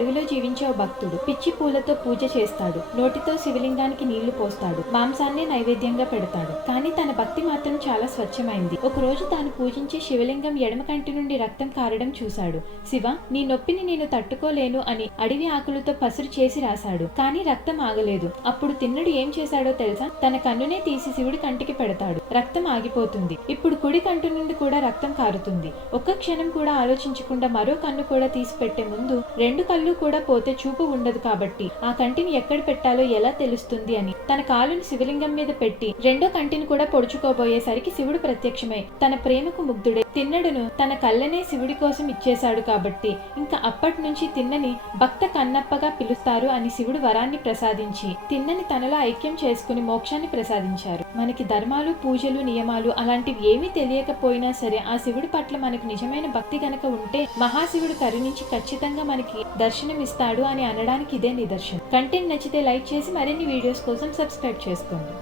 అడవిలో జీవించే ఓ భక్తుడు పిచ్చి పూలతో పూజ చేస్తాడు. నోటితో శివలింగానికి నీళ్లు పోస్తాడు. మాంసాన్ని నైవేద్యంగా పెడతాడు. కానీ తన భక్తి మాత్రం చాలా స్వచ్ఛమైంది. ఒకరోజు తాను పూజించే శివలింగం ఎడమ కంటి నుండి రక్తం కారడం చూశాడు. శివ, నీ నొప్పిని నేను తట్టుకోలేను అని అడవి ఆకులతో పసురు చేసి రాశాడు. కానీ రక్తం ఆగలేదు. అప్పుడు తిన్నడు ఏం చేశాడో తెలుసా? తన కన్నునే తీసి శివుడి కంటికి పెడతాడు. రక్తం ఆగిపోతుంది. ఇప్పుడు కుడి కంటి నుండి కూడా రక్తం కారుతుంది. ఒక్క క్షణం కూడా ఆలోచించకుండా మరో కన్ను కూడా తీసి పెట్టే ముందు రెండు కళ్ళు కూడా పోతే చూపు ఉండదు కాబట్టి ఆ కంటిని ఎక్కడ పెట్టాలో ఎలా తెలుస్తుంది అని తన కాలుని శివలింగం మీద పెట్టి రెండో కంటిని కూడా పొడుచుకోబోయేసరికి శివుడు ప్రత్యక్షమై తన ప్రేమకు ముగ్ధుడై తిన్నడును తన కళ్ళనే శివుడి కోసం ఇచ్చేశాడు. కాబట్టి ఇంకా అప్పటి నుంచి తిన్నని భక్త కన్నప్పగా పిలుస్తారు అని శివుడు వరాన్ని ప్రసాదించి తిన్నని తనలో ఐక్యం చేసుకుని మోక్షాన్ని ప్రసాదించారు. మనకి ధర్మాలు, పూజలు, నియమాలు అలాంటివి ఏమీ తెలియకపోయినా సరే ఆ శివుడి పట్ల మనకు నిజమైన భక్తి గనక ఉంటే మహాశివుడు కరుణించి ఖచ్చితంగా మనకి దర్శనం ఇస్తాడు అని అనడానికి ఇదే నిదర్శనం. కంటెంట్ నచ్చితే లైక్ చేసి మరిన్ని వీడియోస్ కోసం సబ్స్క్రైబ్ చేసుకోండి.